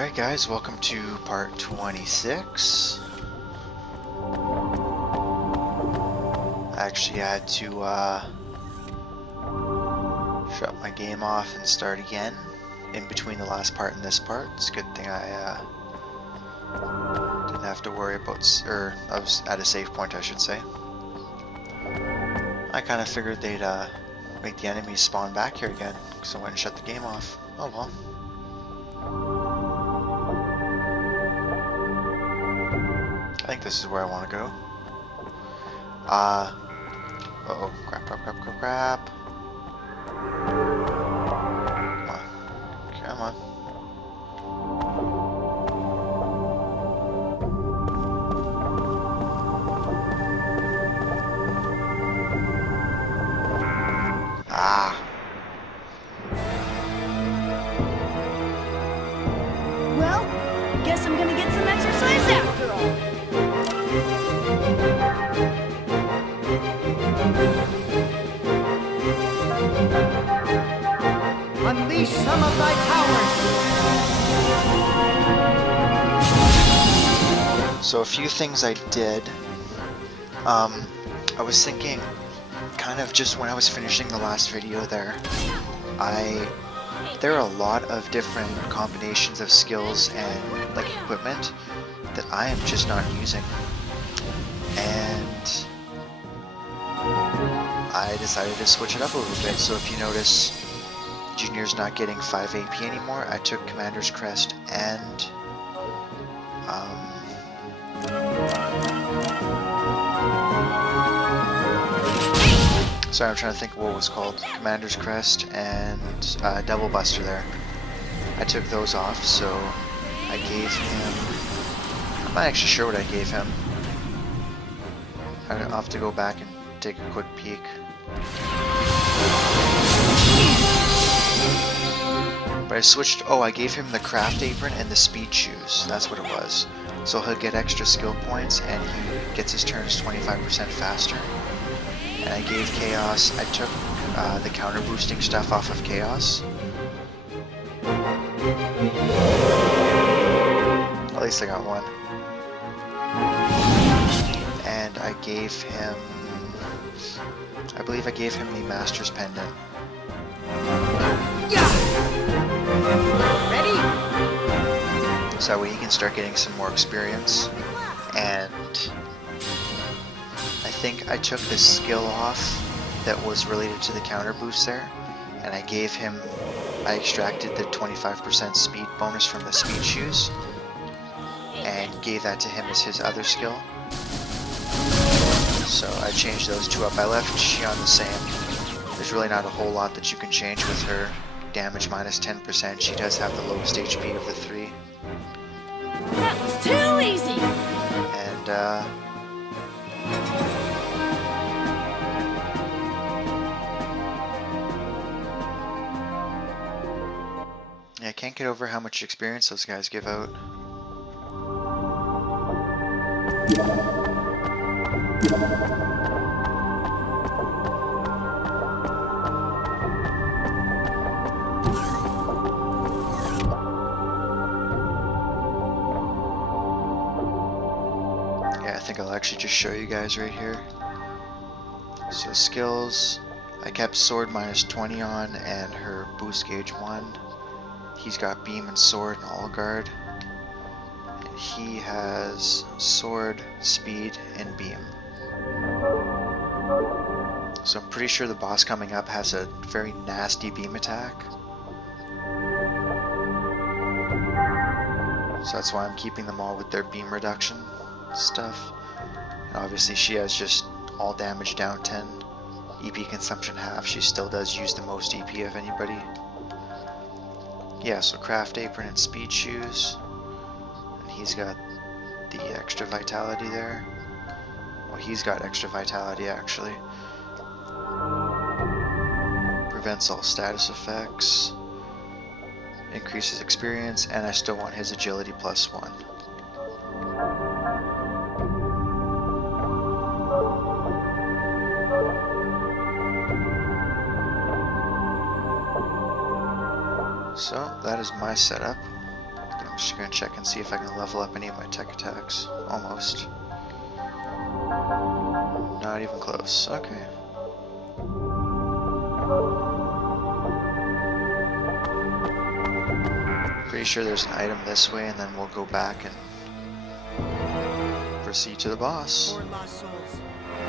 Alright guys, welcome to part 26. I actually had to shut my game off and start again in between the last part and this part. It's a good thing I didn't have to worry about, or I was at a save point I should say. I kind of figured they'd make the enemies spawn back here again, so I went and shut the game off. Oh well. I think this is where I want to go. Uh-oh, crap. Come on. Ah. Well, I guess I'm gonna get some exercise after all. Unleash some of thy powers! So a few things I did. I was thinking, kind of just when I was finishing the last video there, there are a lot of different combinations of skills and like equipment that I am just not using. And I decided to switch it up a little bit. So if you notice, Junior's not getting 5 AP anymore. I took Commander's Crest and sorry, I'm trying to think of what it was called. Commander's Crest and Double Buster there. I took those off, so I gave him, I'm not actually sure what I gave him. I'll have to go back and take a quick peek. But I switched, I gave him the Craft Apron and the Speed Shoes. That's what it was. So he'll get extra skill points and he gets his turns 25% faster. And I gave Chaos, I took the counter boosting stuff off of Chaos. At least I got one. And I gave him, I believe I gave him the Master's Pendant. Ready? So that way he can start getting some more experience. And I think I took this skill off that was related to the counter boost there, and I gave him, I extracted the 25% speed bonus from the speed shoes and gave that to him as his other skill. So I changed those two up. I left Xion the same. There's really not a whole lot that you can change with her. Damage minus 10%. She does have the lowest HP of the three. That was too easy! And yeah, I can't get over how much experience those guys give out. Yeah, I think I'll actually just show you guys right here. So skills, I kept sword minus 20 on and her boost gauge 1. He's got beam and sword and all guard. And he has sword, speed, and beam. So I'm pretty sure the boss coming up has a very nasty beam attack. So that's why I'm keeping them all with their beam reduction stuff. And obviously she has just all damage down 10, EP consumption half. She still does use the most EP of anybody. Yeah, so Craft Apron and Speed Shoes. And he's got the extra vitality there. Well, he's got extra vitality actually. Prevents all status effects. Increases experience, and I still want his agility plus 1. So that is my setup. Get him Just gonna check and see if I can level up any of my tech attacks. Almost. Not even close. Okay. Pretty sure there's an item this way, and then we'll go back and proceed to the boss. For lost souls,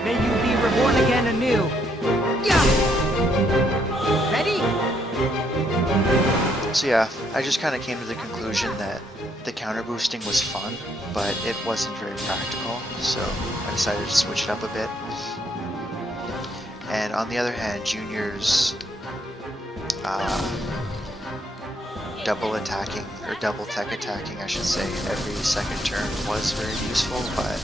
may you be reborn again anew. Yeah. Ready? So yeah, I just kind of came to the conclusion that the counter boosting was fun, but it wasn't very practical, so I decided to switch it up a bit. And on the other hand, Junior's double attacking, or double tech attacking I should say, every second turn was very useful, but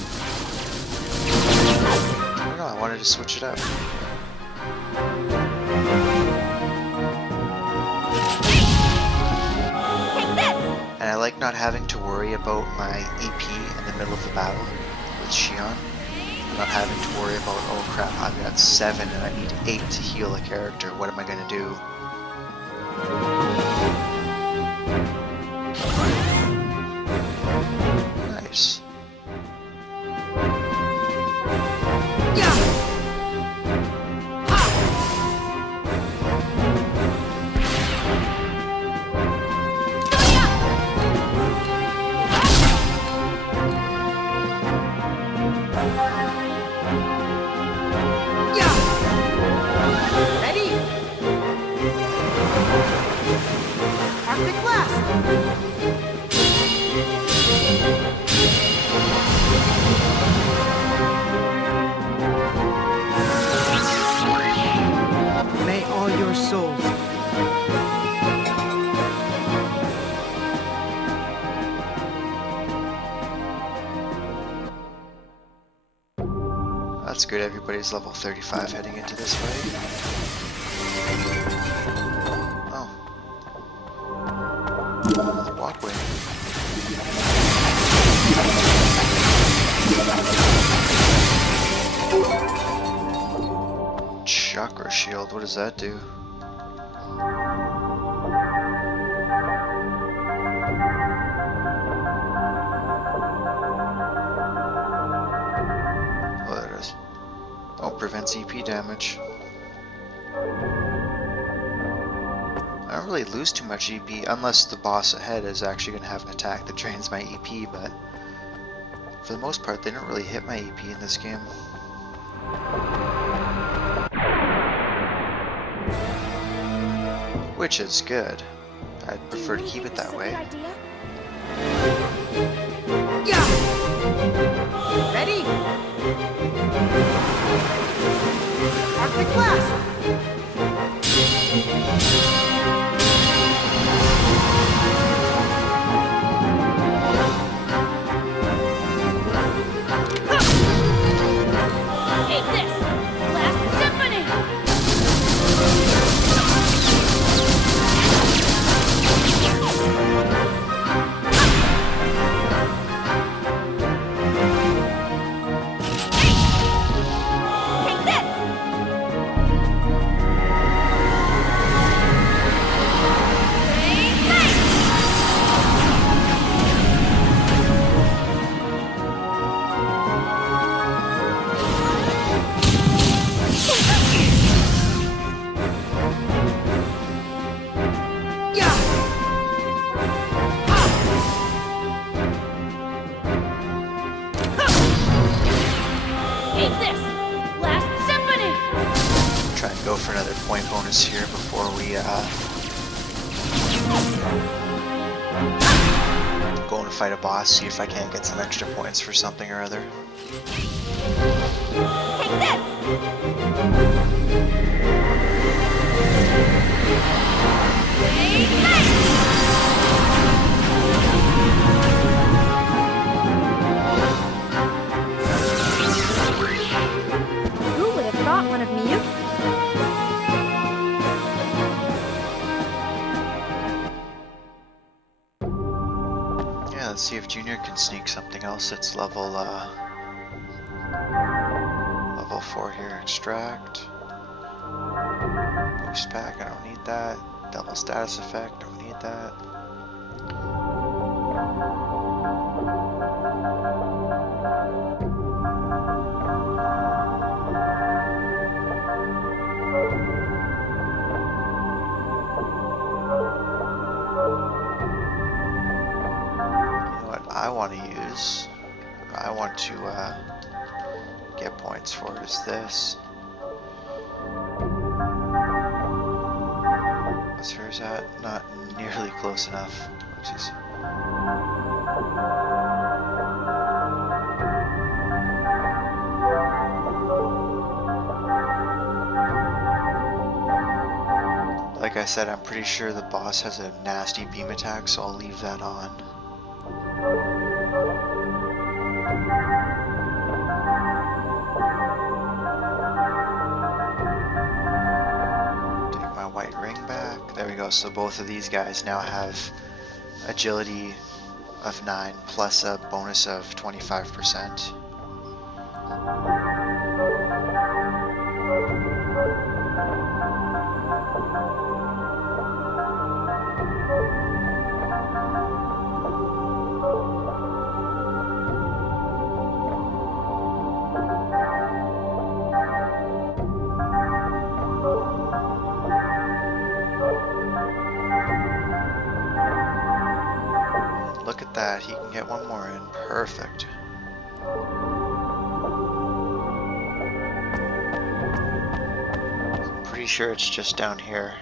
I don't know, I wanted to switch it up. And I like not having to worry about my EP in the middle of the battle with Xion. Not having to worry about, oh crap, I've got 7 and I need 8 to heal a character, what am I gonna do? Nice. May all your souls. That's good, everybody's level 35 heading into this fight. Oh. Another walkway. Chakra shield, what does that do? Oh, there it is. Oh, prevents EP damage. I don't really lose too much EP unless the boss ahead is actually going to have an attack that drains my EP, but for the most part they don't really hit my EP in this game. Which is good. I'd prefer to keep it that way. Yeah. Ready? Arctic Blast. Take this! Blast Symphony! Take this! Take this! Blast Symphony! Try and go for another point bonus here before we go and fight a boss, see if I can't get some extra points for something or other. Take this! Who would have thought one of Miyuki? Yeah, let's see if Junior can sneak something else that's level 4 here. Extract. Boost pack, I don't need that. Double status effect, don't need that. I want to use, or I want to get points for is this. What's hers at? Not nearly close enough. Oopsies. Like I said, I'm pretty sure the boss has a nasty beam attack, so I'll leave that on. Take my white ring back. There we go. So both of these guys now have agility of 9 plus a bonus of 25%. Look at that, he can get one more in. Perfect. I'm pretty sure it's just down here.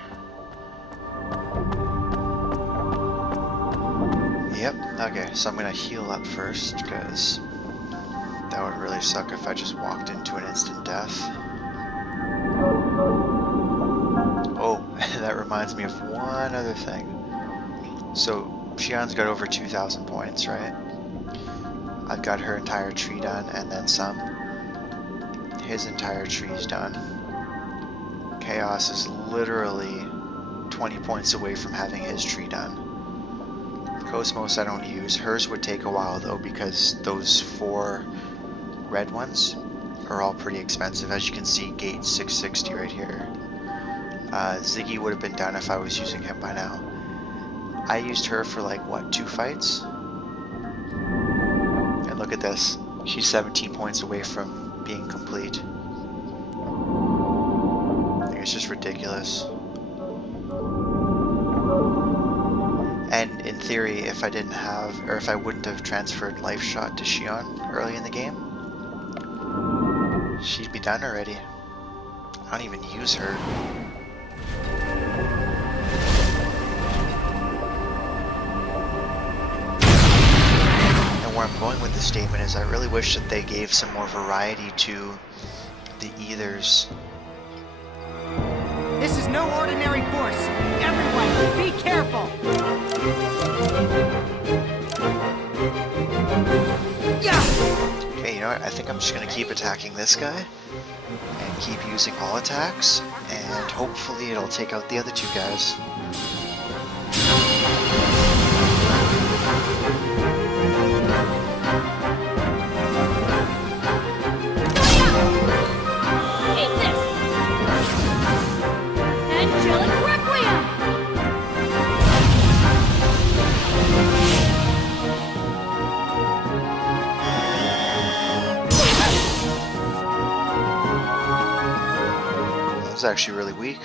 Yep, okay, so I'm gonna heal up first, because that would really suck if I just walked into an instant death. Oh, that reminds me of one other thing. So, Shion's got over 2,000 points, right? I've got her entire tree done, and then some. His entire tree's done. Chaos is literally 20 points away from having his tree done. KOS-MOS I don't use. Hers would take a while though, because those 4 red ones are all pretty expensive. As you can see, gate 660 right here. Ziggy would have been done if I was using him by now. I used her for like, what, 2 fights? And look at this. She's 17 points away from being complete. I think it's just ridiculous. And in theory, if I didn't have, or if I wouldn't have transferred Life Shot to Xion early in the game, she'd be done already. I don't even use her. Where I'm going with this statement is I really wish that they gave some more variety to the ethers. This is no ordinary force. Everyone, be careful. Yeah. Okay, you know what? I think I'm just going to keep attacking this guy and keep using all attacks, and hopefully it'll take out the other 2 guys. That was actually really weak.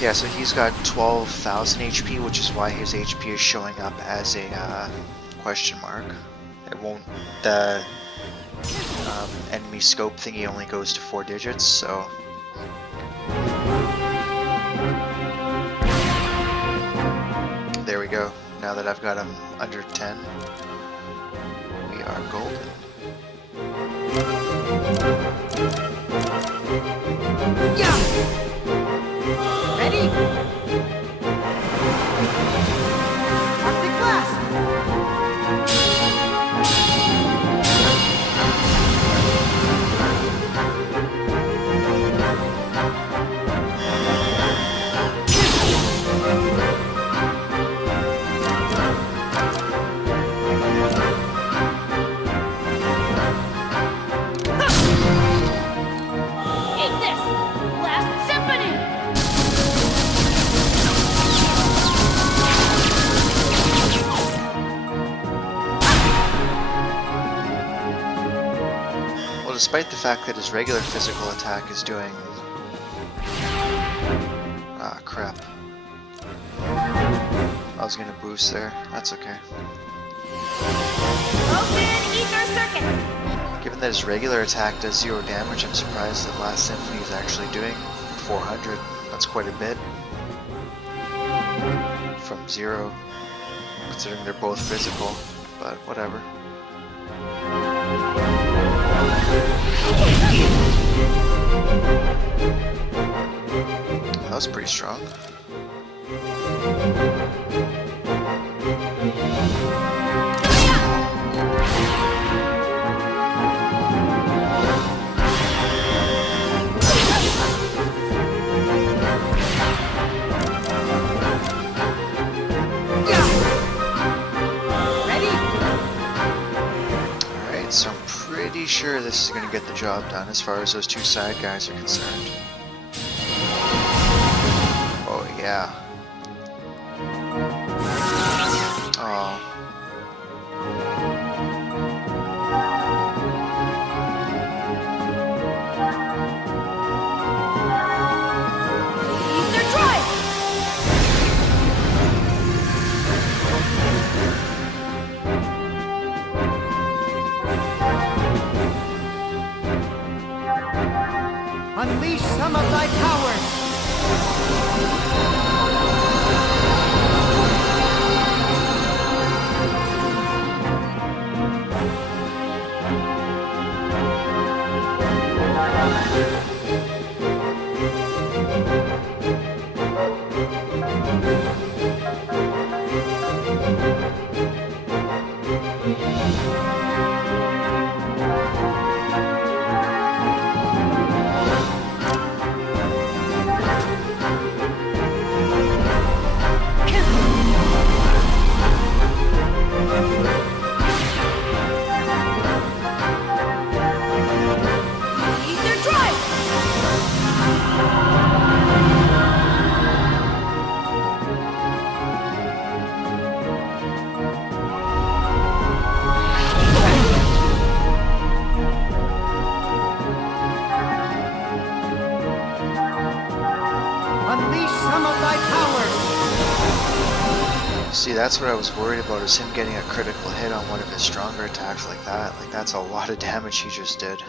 Yeah, so he's got 12,000 HP, which is why his HP is showing up as a question mark. It won't, the enemy scope thingy only goes to 4 digits, so. There we go. Now that I've got him under 10, we are golden. Yeah. Ready? Arctic Blast! despite the fact that his regular physical attack is doing... Ah, crap. I was gonna boost there. That's okay. Open ether circuit. Given that his regular attack does 0 damage, I'm surprised that Last Symphony is actually doing 400. That's quite a bit. From 0, considering they're both physical, but whatever. That was pretty strong. Alright, so I'm pretty sure this is going to get the job done as far as those 2 side guys are concerned. Oh yeah. Oh. Ether drive. Unleash some of thy powers! Ether drive. Unleash some of thy powers! See, that's what I was worried about, is him getting a critical hit on one of his stronger attacks like that. Like, that's a lot of damage he just did.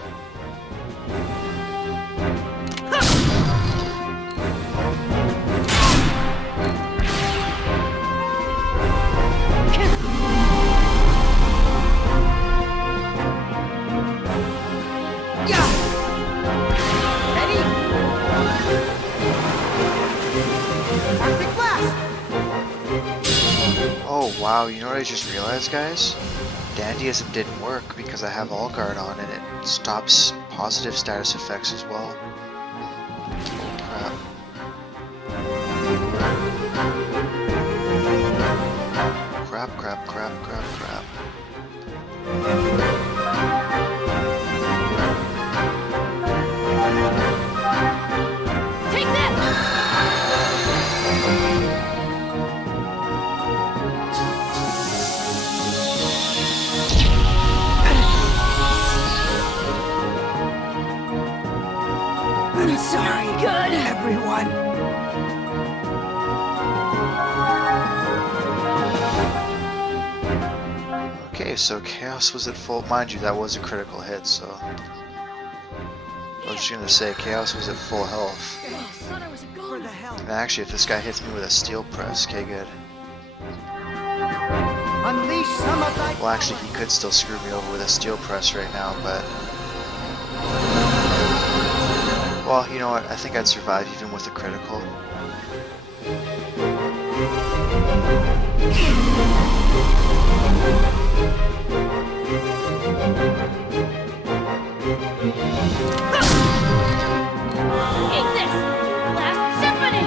Ready? Arctic blast! Oh wow, you know what I just realized, guys? Dandyism didn't work because I have All Guard on and it stops positive status effects as well. Oh crap. Crap, crap, crap, crap, crap. Take that. I'm sorry, Good. everyone. Okay, so Chaos was at full. Mind you, that was a critical hit, so. I was just gonna say, Chaos was at full health. Oh, thought I was a For goner. the hell. And actually, if this guy hits me with a steel press, okay, good. Unleash some of thy Well, actually, he could still screw me over with a steel press right now, but... Well, you know what? I think I'd survive even with a critical. Eat this. Last symphony.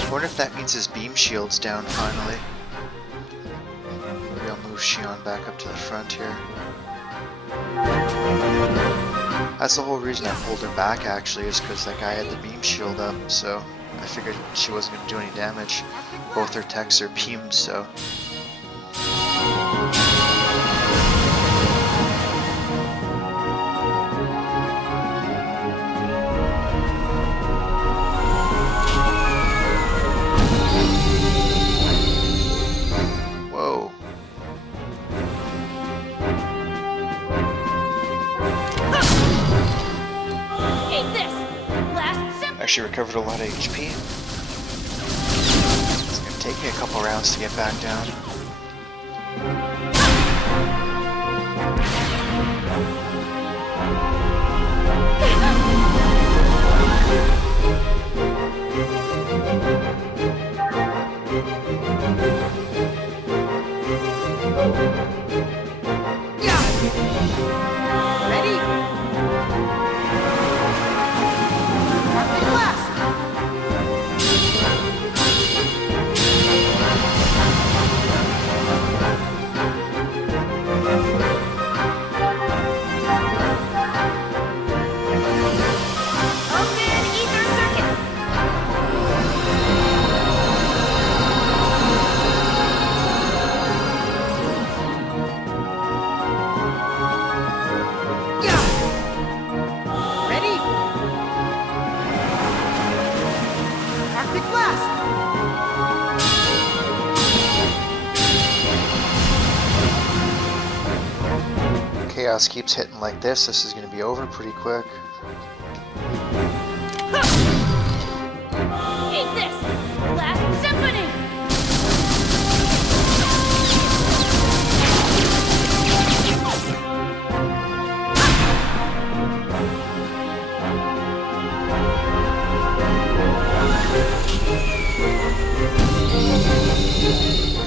I wonder if that means his beam shield's down finally. Maybe I'll move Shion back up to the front here. That's the whole reason I pulled her back, actually, is because that guy had the beam shield up, so I figured she wasn't going to do any damage. Both her techs are beamed, so... Eat this! Last sip! Actually recovered a lot of HP. It's gonna take me a couple rounds to get back down. Ready? Arctic Blast! Open ether circuit! Ready? Arctic Blast! Chaos keeps hitting like this. This is gonna be over pretty quick. Eat this! Last symphony!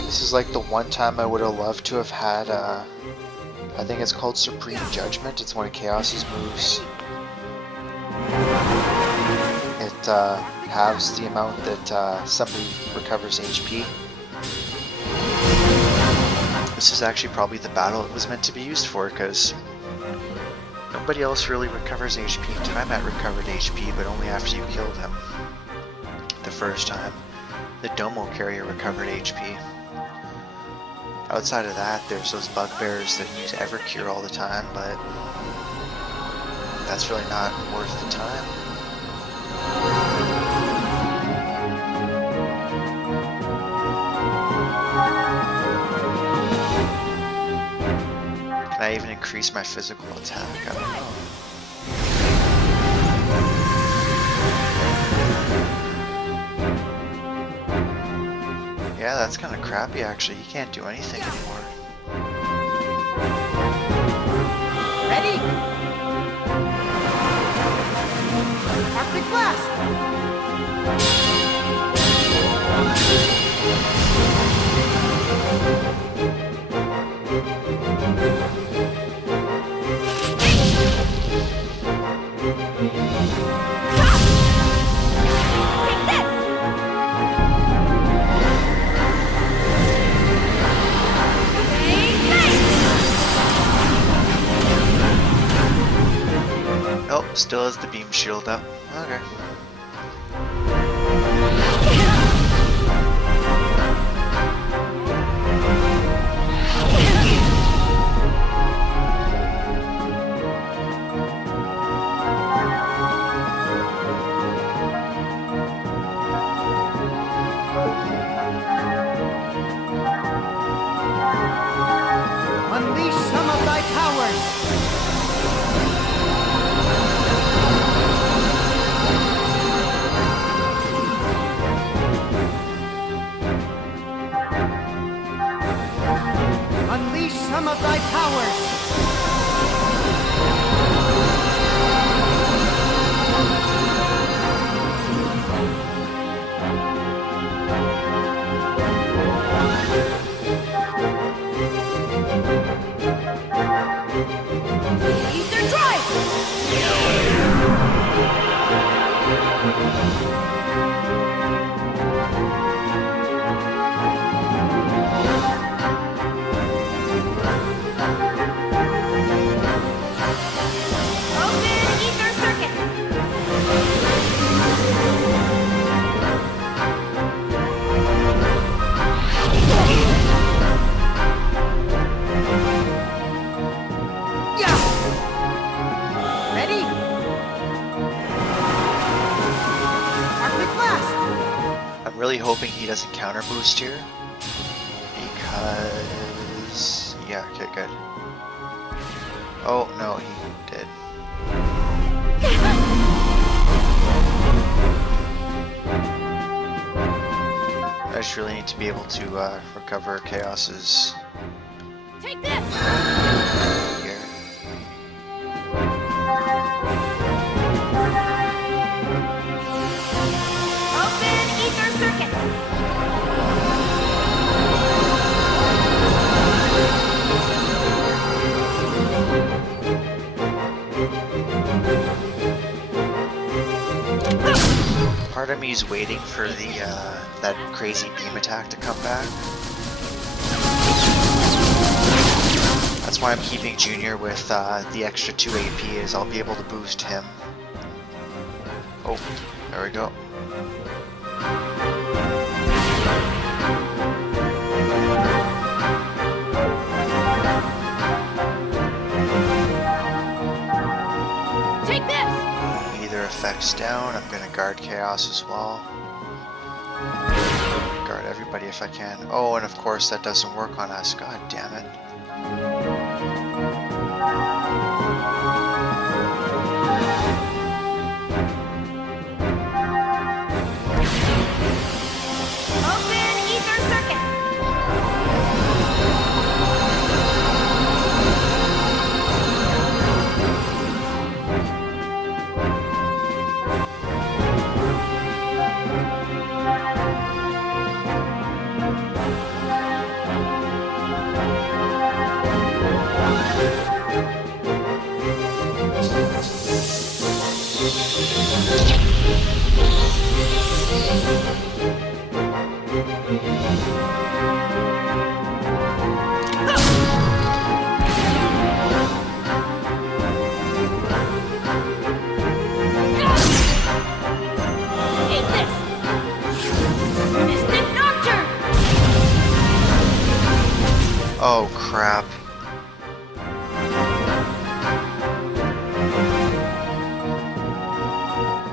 This is like the one time I would have loved to have had, I think it's called Supreme Judgment. It's one of Chaos's moves. It halves the amount that somebody recovers HP. This is actually probably the battle it was meant to be used for, because nobody else really recovers HP. Tiamat recovered HP, but only after you killed him. The first time. The Domo carrier recovered HP. Outside of that, there's those bugbears that use Evercure all the time, but that's really not worth the time. Can I even increase my physical attack? I don't know. Yeah, that's kind of crappy actually. He can't do anything anymore. Ready? Arctic Blast! Oh, still has the beam shield up. Okay. Unleash some of thy powers! Unleash some of thy powers! Ether drive! Open ether circuit! Ready? Arctic Blast! I'm really hoping he doesn't counter boost here. Because... yeah, okay, good. Oh, no, he did. just really need to be able to recover Chaos's Take this! here. Open ether circuit! Part of me is waiting for the that crazy beam attack to come back. That's why I'm keeping Junior with the extra 2 AP, is I'll be able to boost him. Oh, there we go. Take this! Either effects down, I'm gonna guard Chaos as well. Guard everybody if I can. Oh, and of course that doesn't work on us. God damn it. Open ether circuit! Take this! Mystic Nocturne! Oh crap.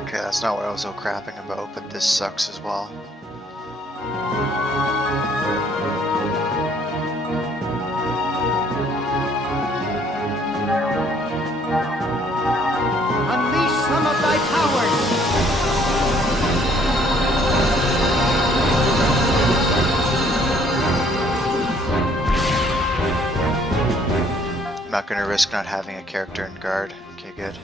Okay, that's not what I was so crapping about, but this sucks as well. Unleash some of thy powers! I'm not gonna risk not having a character in guard. Okay, good.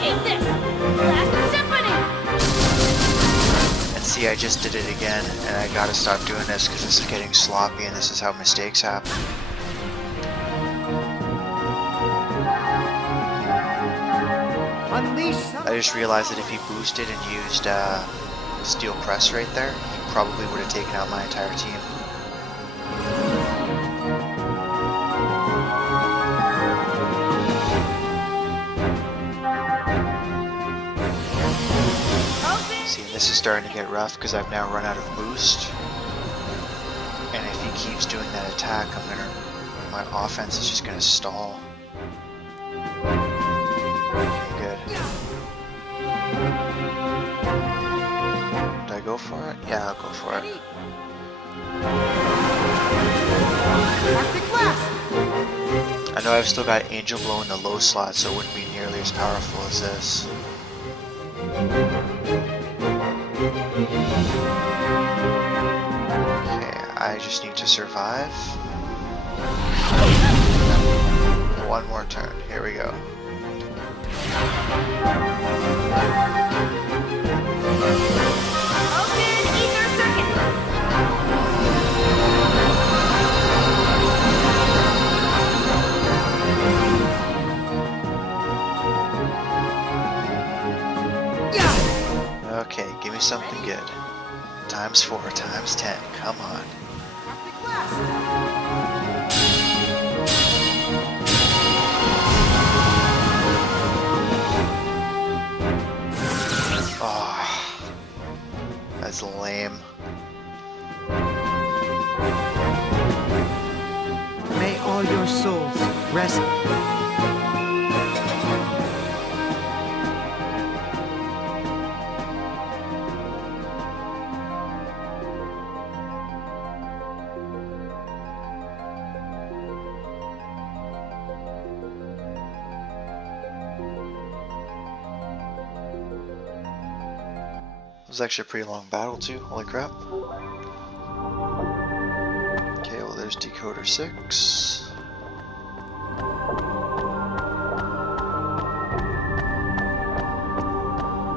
Take this! Last Symphony! And see, I just did it again, and I gotta stop doing this because this is getting sloppy and this is how mistakes happen. Unleash some I just realized that if he boosted and used Steel Press right there, he probably would have taken out my entire team. Open! See, this is starting to get rough because I've now run out of boost. And if he keeps doing that attack, my offense is just gonna stall. Okay, good. Do I go for it? Yeah, I'll go for it. Arctic Blast! I know I've still got Angel Blow in the low slot, so it wouldn't be nearly as powerful as this. Okay, I just need to survive. One more turn. Here we go. Open ether circuit! Okay, give me something good. Times 4, times 10. Come on. Arctic Blast! all your souls rest. It was actually a pretty long battle too, holy crap. Okay, well there's decoder 6.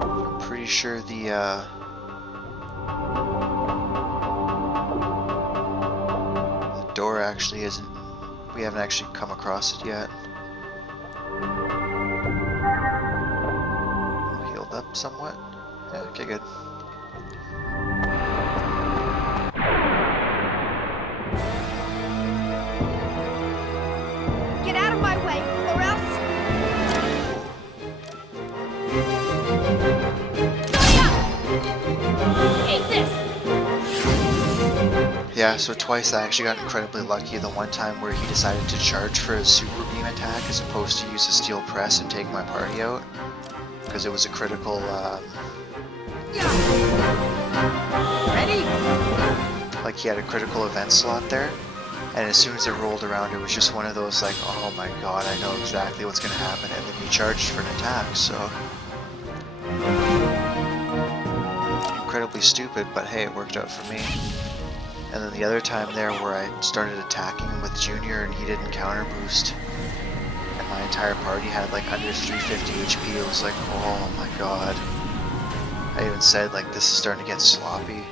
I'm pretty sure the door actually isn't, we haven't actually come across it yet. Healed up somewhat. Yeah, okay, good. Get out of my way, or else... Eat this! Yeah, so twice I actually got incredibly lucky. The one time where he decided to charge for his super beam attack as opposed to use a steel press and take my party out. Because it was a critical, Ready? like he had a critical event slot there. And as soon as it rolled around, it was just one of those like, oh my god, I know exactly what's going to happen. And then he charged for an attack, so... incredibly stupid, but hey, it worked out for me. And then the other time there where I started attacking him with Junior and he didn't counter boost. And my entire party had like under 350 HP. It was like, oh my god. I even said like, this is starting to get sloppy.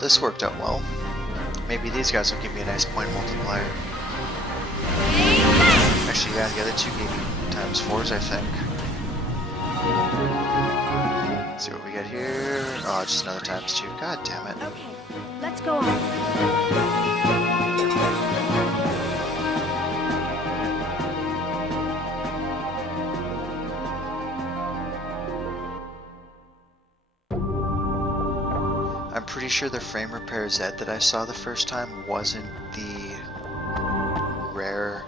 This worked out well. Maybe these guys will give me a nice point multiplier. Actually, yeah, the other two gave me ×4s, I think. Let's see what we get here. Oh, just another ×2. God damn it. Okay, let's go on. I'm pretty sure the frame repair Z that I saw the first time wasn't the rare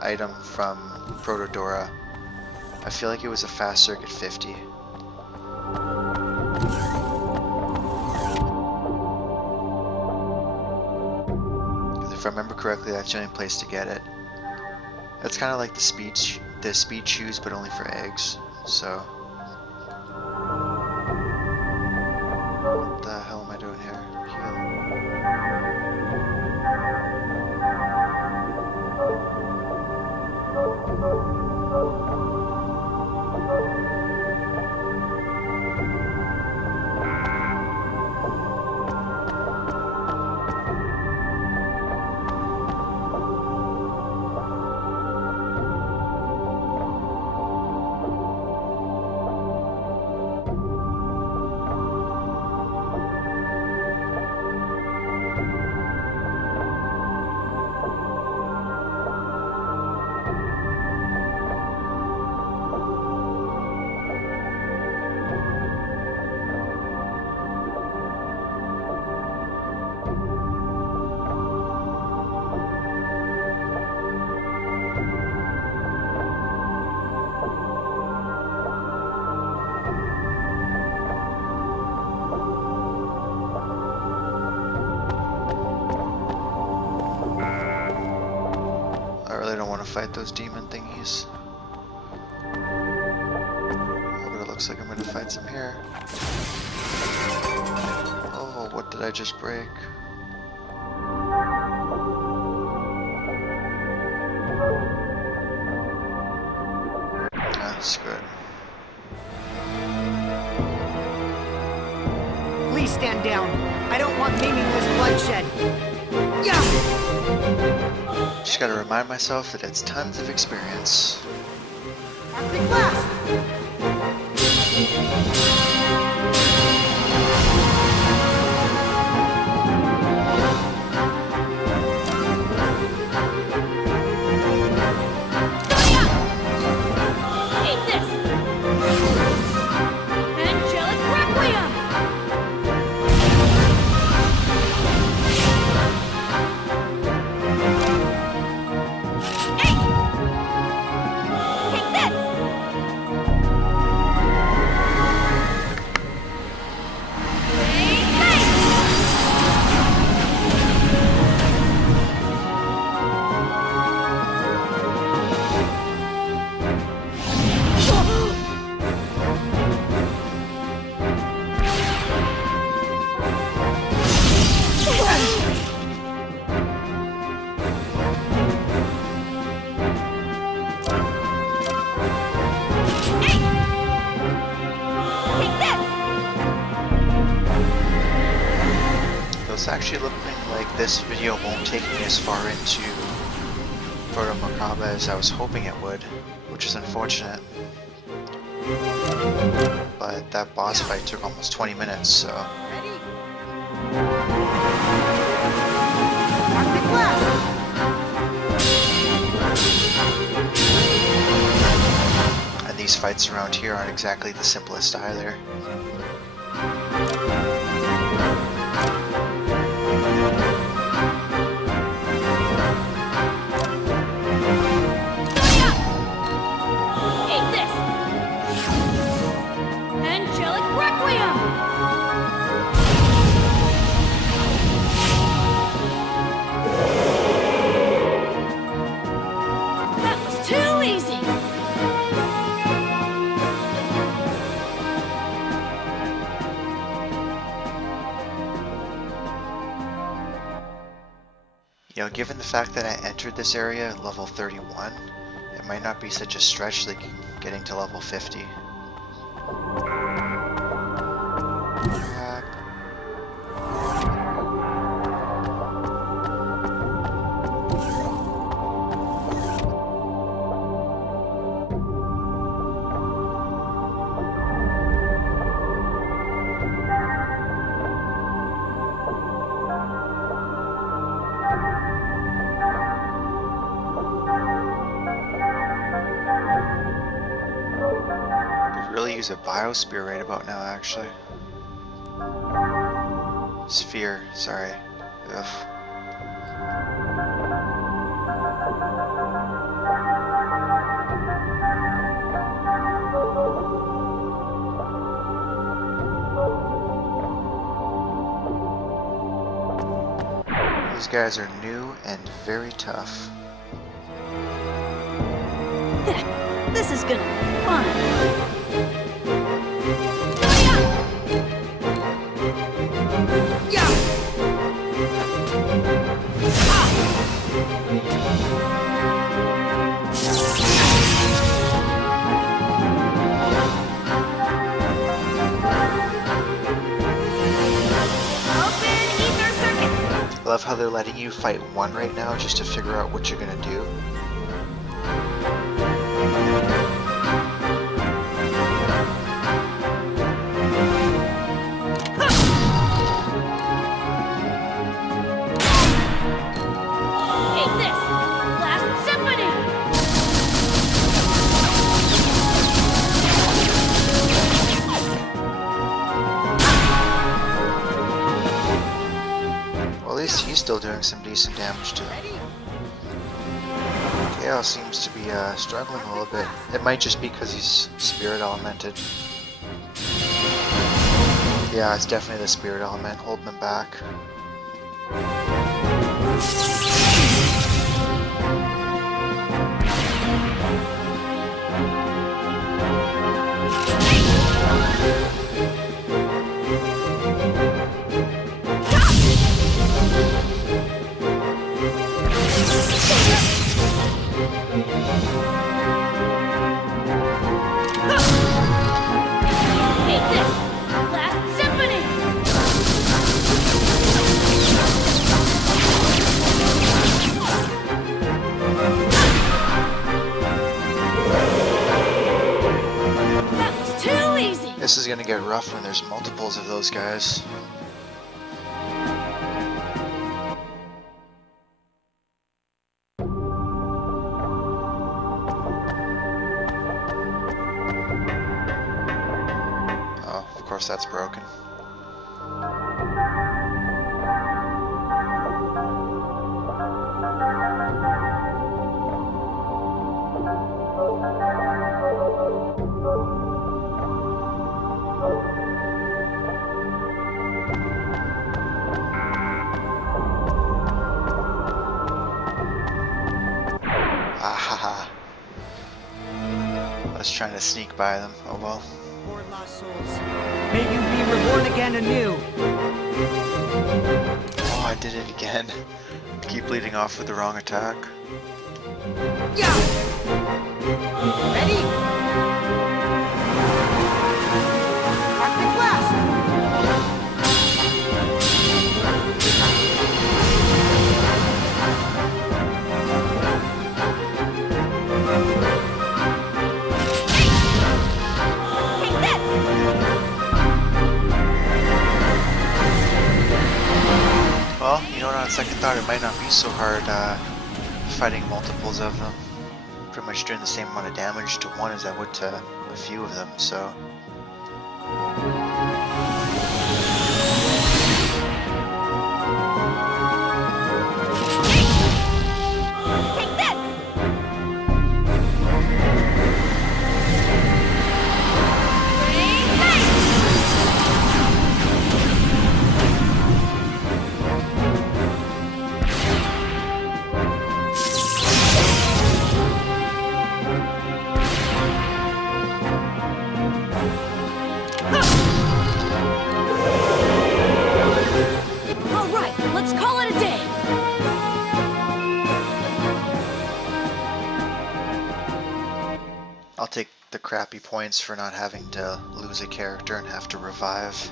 item from Proto Dora. I feel like it was a fast circuit 50. If I remember correctly, that's the only place to get it. That's kind of like the speed shoes, but only for eggs. So. What the hell am I doing here? Heal. Fight those demon thingies. But it looks like I'm gonna fight some here. Oh, what What did I just break? Ah, screw it. Please stand down. I don't want meaningless bloodshed. Yeah! Just gotta remind myself that it's tons of experience. Arctic blast! Eat this! Angelic Requiem! Hey! Take this! It's actually looking like this video won't take me as far into Proto Merkabah as I was hoping it would, which is unfortunate. But that boss fight took almost 20 minutes, so... Ready? Arctic blast! And these fights around here aren't exactly the simplest either. Eat this! Angelic Requiem! That was too easy! You know, given the fact that I entered this area at level 31, it might not be such a stretch like getting to level 50. Crap. Use a biosphere right about now, actually. Sphere, sorry. Ugh. These guys are new and very tough. This is gonna be fun! Yeah! I love how they're letting you fight one right now just to figure out what you're gonna do. Eat this! Last Symphony! Well, at least he's still doing some decent damage to him. KO seems to be struggling a little bit. It might just be because he's spirit elemented. Yeah, it's definitely the spirit element holding him back. gonna get rough when there's multiples of those guys. Oh, of course that's broken. Ahaha. I was trying to sneak by them. Oh well. Poor lost souls. May you be reborn again anew. Oh, I did it again. Keep leading off with the wrong attack. Yeah. Ready? Arctic blast. Take this! Well, you know what, on second thought, it might not be so hard fighting multiples of them. Pretty much doing the same amount of damage to one as I would to a few of them, so... Take this! All right, let's call it a day. I'll take the crappy points for not having to lose a character and have to revive.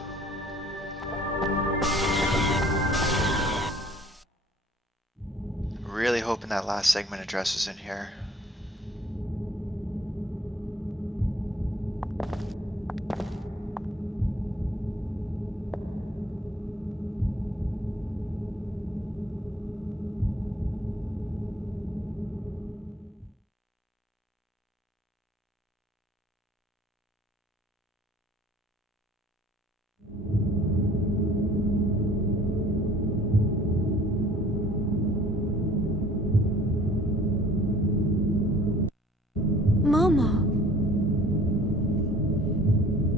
Really hoping that last segment address is in here. Momo.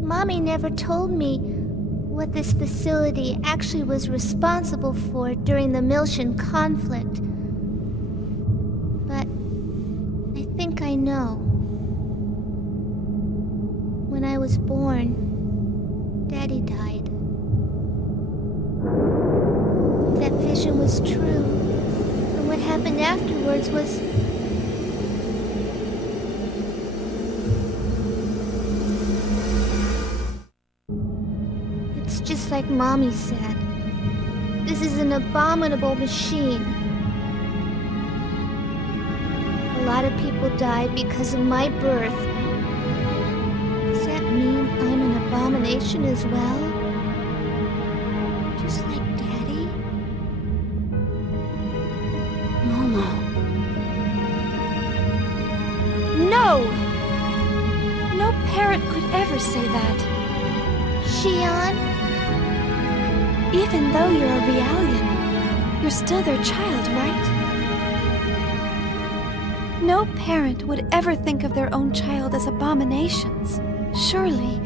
Mommy never told me what this facility actually was responsible for during the Miltian conflict. But I think I know. When I was born, Daddy died. If that vision was true, and what happened afterwards was... It's just like Mommy said. This is an abominable machine. A lot of people died because of my birth. Does that mean I'm an abomination as well? Just like Daddy? Momo. No! No parent could ever say that. Shion? Even though you're a Realian, you're still their child, right? No parent would ever think of their own child as abominations. Surely,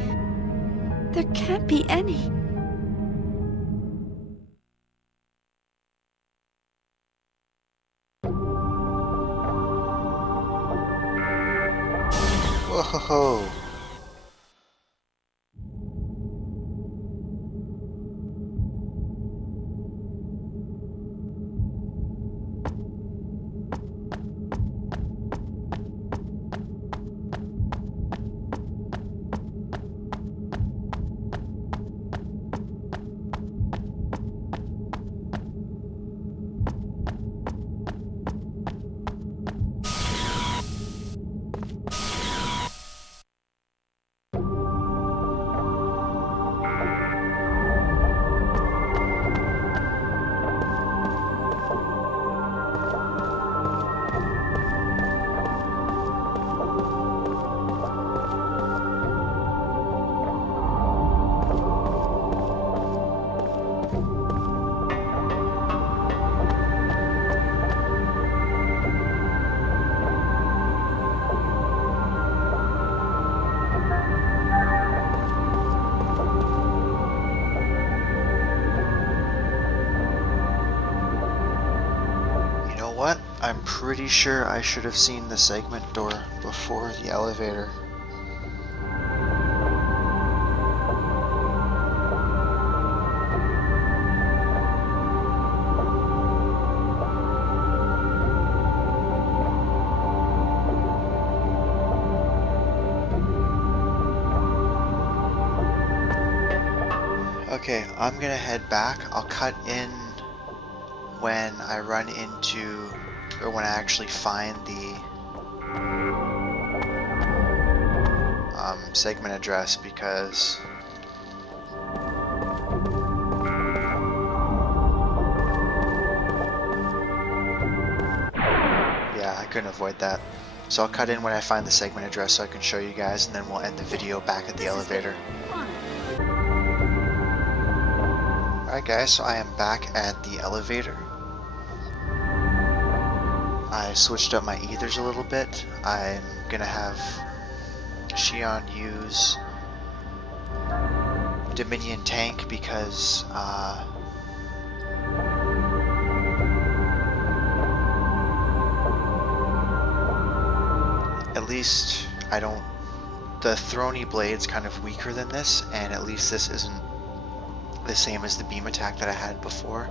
there can't be any. Whoa! I'm pretty sure I should have seen the segment door before the elevator. Okay, I'm gonna head back. I'll cut in when I run into, or when I actually find the segment address, because yeah, I couldn't avoid that. So I'll cut in when I find the segment address so I can show you guys, and then we'll end the video back at the elevator. Alright guys, so I am back at the elevator. I switched up my ethers a little bit. I'm gonna have Shion use Dominion Tank because at least I don't, the Throny Blade's kind of weaker than this, and at least this isn't the same as the beam attack that I had before.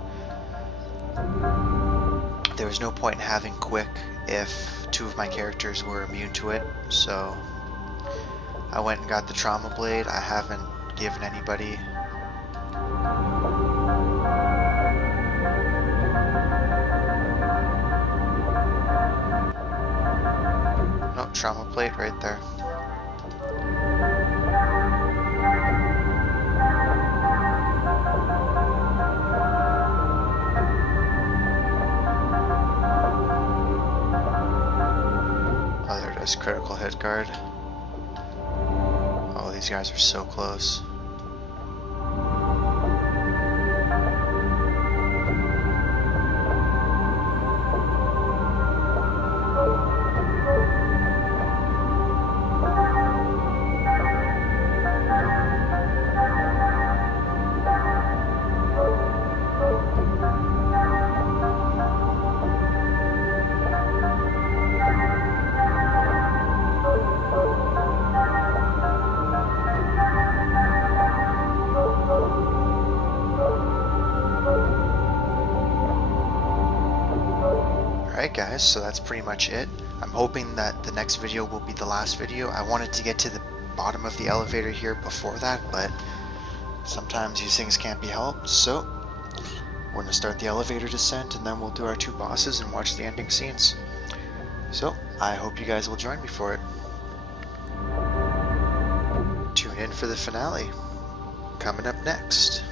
There was no point in having Quick if two of my characters were immune to it, so I went and got the Trauma Blade. I haven't given anybody no Trauma Blade right there. Critical hit guard. Oh, these guys are so close. Alright guys, so that's pretty much it. I'm hoping that the next video will be the last video. I wanted to get to the bottom of the elevator here before that, but sometimes these things can't be helped, so we're going to start the elevator descent and then we'll do our two bosses and watch the ending scenes. So, I hope you guys will join me for it. Tune in for the finale. Coming up next.